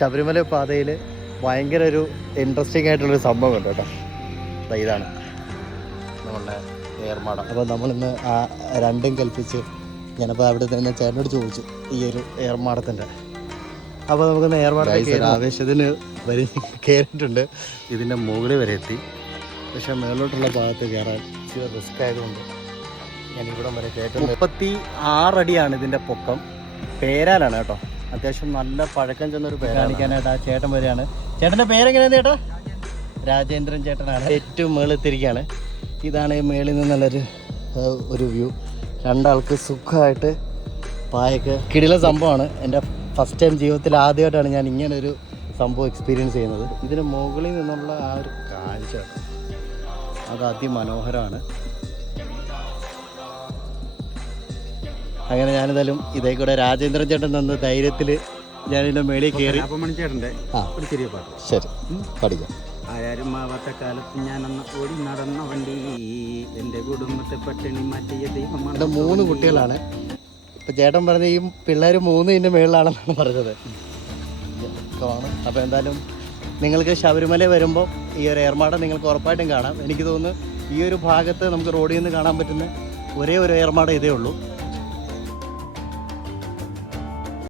ശബരിമല പാതയിൽ ഭയങ്കര ഒരു ഇൻട്രസ്റ്റിംഗ് ആയിട്ടുള്ളൊരു സംഭവം ഉണ്ട് കേട്ടോ. ഇതാണ് നമ്മളുടെ ഏർമാടം. അപ്പോൾ നമ്മളിന്ന് ആ രണ്ടും കൽപ്പിച്ച് ഞാനപ്പോൾ അവിടെ തന്നെ ചേട്ടനോട് ചോദിച്ചു ഈ ഒരു ഏർമാടത്തിന്റെ. അപ്പോൾ നമുക്കൊന്ന് ഏർമാടത്തിൽ ആവേശത്തിന് വരി കയറിയിട്ടുണ്ട് ഇതിന്റെ മുകളിൽ വരെ എത്തി. പക്ഷേ മേലോട്ടുള്ള ഭാഗത്ത് കയറാൻ ഇച്ചിരി റിസ്ക് ആയതുകൊണ്ട് ഞാൻ ഇവിടം വരെ കയറ്റും മുപ്പത്തി ആറടിയാണ് ഇതിന്റെ പൊക്കം. പേരാലാണ് കേട്ടോ. അത്യാവശ്യം നല്ല പഴക്കം ചെന്നൊരു പേരാണിക്കാനായിട്ട് ആ ചേട്ടൻ വരെയാണ് ചേട്ടന്റെ പേരെങ്ങനെയാണ് ചേട്ടാ? രാജേന്ദ്രൻ ചേട്ടനാണ്. ഏറ്റവും മേളെത്തിരിക്കുകയാണ് ഇതാണ് ഈ മേളിൽ നിന്നുള്ളൊരു ഒരു വ്യൂ. രണ്ടാൾക്ക് സുഖമായിട്ട് പായൊക്കെ കിടില സംഭവമാണ്. എന്റെ ഫസ്റ്റ് ടൈം ജീവിതത്തിൽ ആദ്യമായിട്ടാണ് ഞാൻ ഇങ്ങനെ ഒരു സംഭവം എക്സ്പീരിയൻസ് ചെയ്യുന്നത്. ഇതിന് മുകളിൽ നിന്നുള്ള ആ ഒരു കാഴ്ച അത് അതിമനോഹരമാണ്. അങ്ങനെ ഞാനെന്തായാലും ഇതേ കൂടെ രാജേന്ദ്രൻ ചേട്ടൻ തന്ന ധൈര്യത്തിൽ ഞാനിതിന്റെ മേളിൽ കയറി. ചേട്ടന്റെ ഒരു ചെറിയ പാട്ട്. ശരി. പഠിക്കാം. ആരും ആവാത്ത കാലത്ത് ഞാൻ അന്ന് ഓടി നടന്ന വണ്ടി എന്റെ കുടുംബത്തെ പട്ടിണി മാറ്റിയ ദൈവമാണ് മൂന്ന് കുട്ടികളാണ്. ഇപ്പം ചേട്ടൻ പറഞ്ഞ ഈ പിള്ളേർ മൂന്ന് ഇതിന്റെ മേളിലാണെന്നാണ് പറഞ്ഞത്. അപ്പോൾ എന്തായാലും നിങ്ങൾക്ക് ശബരിമല വരുമ്പോൾ ഈ ഒരു ഏർമാടം നിങ്ങൾക്ക് ഉറപ്പായിട്ടും കാണാം. എനിക്ക് തോന്നുന്നു ഈ ഒരു ഭാഗത്ത് നമുക്ക് റോഡിൽ നിന്ന് കാണാൻ പറ്റുന്ന ഒരേ ഒരു ഏർമാടം ഇതേ ഉള്ളൂ.